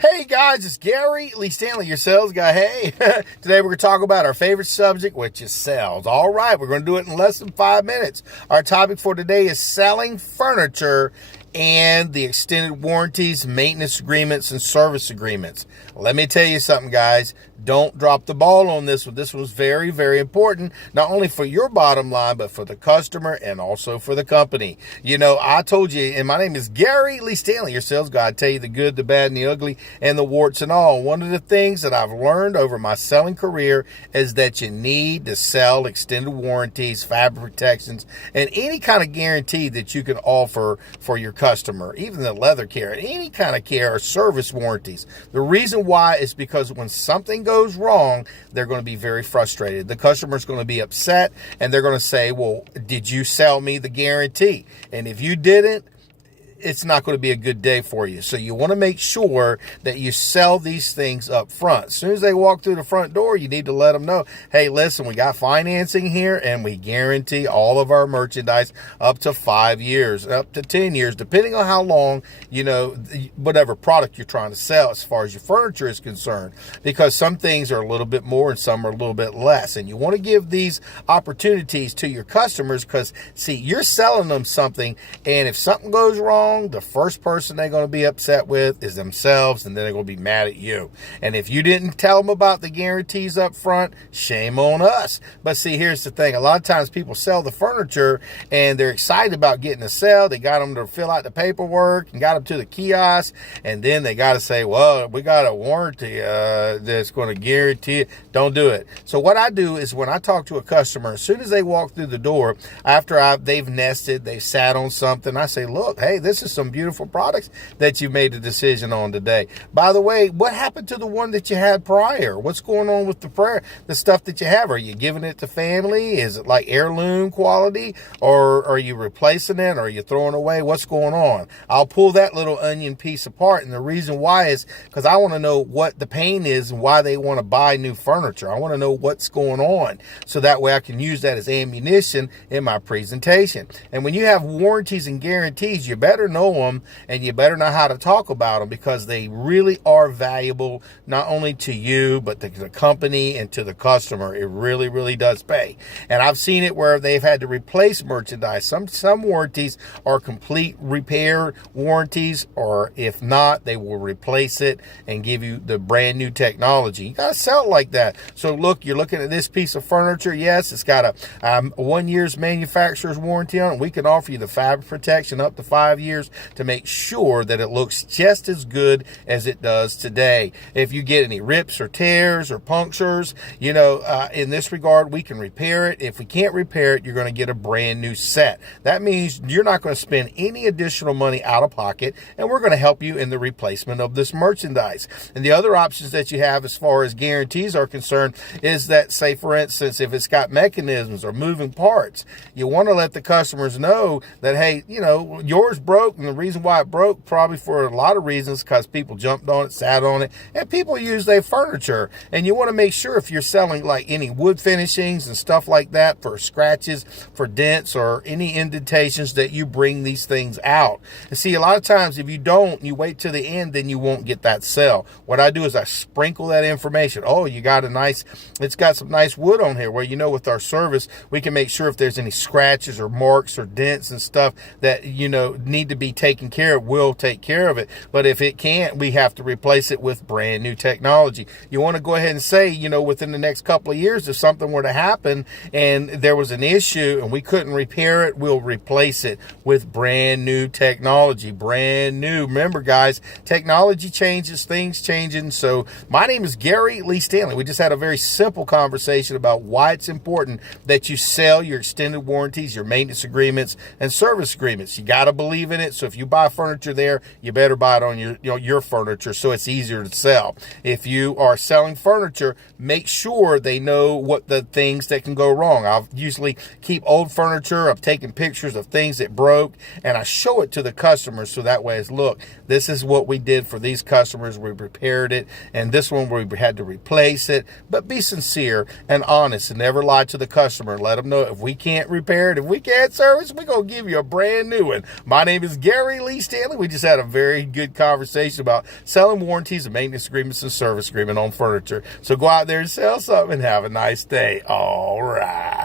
Hey guys, it's Gary Lee Stanley, your sales guy. Hey, today we're going to talk about our favorite subject, which is sales. All right, we're going to do it in less than 5 minutes. Our topic for today is selling furniture and the extended warranties, maintenance agreements, and service agreements. Let me tell you something, guys. Don't drop the ball on this one. This was very, very important, not only for your bottom line, but for the customer and also for the company. You know, I told you, and my name is Gary Lee Stanley, your sales guy. I tell you the good, the bad, and the ugly, and the warts and all. One of the things that I've learned over my selling career is that you need to sell extended warranties, fabric protections, and any kind of guarantee that you can offer for your customer, even the leather care, any kind of care or service warranties. The reason why is because when something goes wrong, they're going to be very frustrated. The customer's going to be upset, and they're going to say, well, did you sell me the guarantee? And if you didn't, it's not going to be a good day for you. So you want to make sure that you sell these things up front. As soon as they walk through the front door, you need to let them know, hey, listen, we got financing here and we guarantee all of our merchandise up to 5 years, up to 10 years, depending on how long, you know, whatever product you're trying to sell as far as your furniture is concerned, because some things are a little bit more and some are a little bit less. And you want to give these opportunities to your customers because, see, you're selling them something, and if something goes wrong, the first person they're going to be upset with is themselves, and then they're going to be mad at you. And if you didn't tell them about the guarantees up front, shame on us. But see, here's the thing. A lot of times people sell the furniture and they're excited about getting a sale. They got them to fill out the paperwork and got them to the kiosk, and then they got to say, well, we got a warranty that's going to guarantee it. Don't do it. So what I do is when I talk to a customer, as soon as they walk through the door, after they've nested, they've sat on something, I say, look, hey, this is some beautiful products that you made a decision on today. By the way, what happened to the one that you had prior? What's going on with the stuff that you have? Are you giving it to family? Is it like heirloom quality? Or are you replacing it? Or are you throwing away? What's going on? I'll pull that little onion piece apart. And the reason why is because I want to know what the pain is and why they want to buy new furniture. I want to know what's going on. So that way I can use that as ammunition in my presentation. And when you have warranties and guarantees, you better know them, and you better know how to talk about them, because they really are valuable, not only to you, but to the company and to the customer. It really, really does pay. And I've seen it where they've had to replace merchandise. Some warranties are complete repair warranties, or if not, they will replace it and give you the brand new technology. You got to sell it like that. So look, you're looking at this piece of furniture. Yes, it's got a 1 year's manufacturer's warranty on it. We can offer you the fabric protection up to 5 years to make sure that it looks just as good as it does today. If you get any rips or tears or punctures, you know, in this regard, we can repair it. If we can't repair it, you're going to get a brand new set. That means you're not going to spend any additional money out of pocket, and we're going to help you in the replacement of this merchandise. And the other options that you have as far as guarantees are concerned is that, say, for instance, if it's got mechanisms or moving parts, you want to let the customers know that, hey, you know, yours broke. And the reason why it broke, probably for a lot of reasons, because people jumped on it, sat on it, and people use their furniture. And you want to make sure, if you're selling like any wood finishings and stuff like that for scratches, for dents, or any indentations, that you bring these things out. And see, a lot of times if you don't, you wait to the end, then you won't get that sale. What I do is I sprinkle that information. Oh, you got it's got some nice wood on here, where, you know, with our service, we can make sure if there's any scratches or marks or dents and stuff that, you know, need to be taken care of, we'll take care of it. But if it can't, we have to replace it with brand new technology. You want to go ahead and say, you know, within the next couple of years, if something were to happen and there was an issue and we couldn't repair it, we'll replace it with brand new technology. Brand new. Remember, guys, technology changes, things changing. So my name is Gary Lee Stanley. We just had a very simple conversation about why it's important that you sell your extended warranties, your maintenance agreements, and service agreements. You got to believe in it. So if you buy furniture there, you better buy it on your furniture, so it's easier to sell. If you are selling furniture, make sure they know what the things that can go wrong. I'll usually keep old furniture. I've taken pictures of things that broke, and I show it to the customers, so that way it's, look, this is what we did for these customers. We repaired it, and this one we had to replace it. But be sincere and honest, and never lie to the customer. Let them know, if we can't repair it, if we can't service, we're going to give you a brand new one. My name is is Gary Lee Stanley. We just had a very good conversation about selling warranties and maintenance agreements and service agreement on furniture. So go out there and sell something and have a nice day. All right.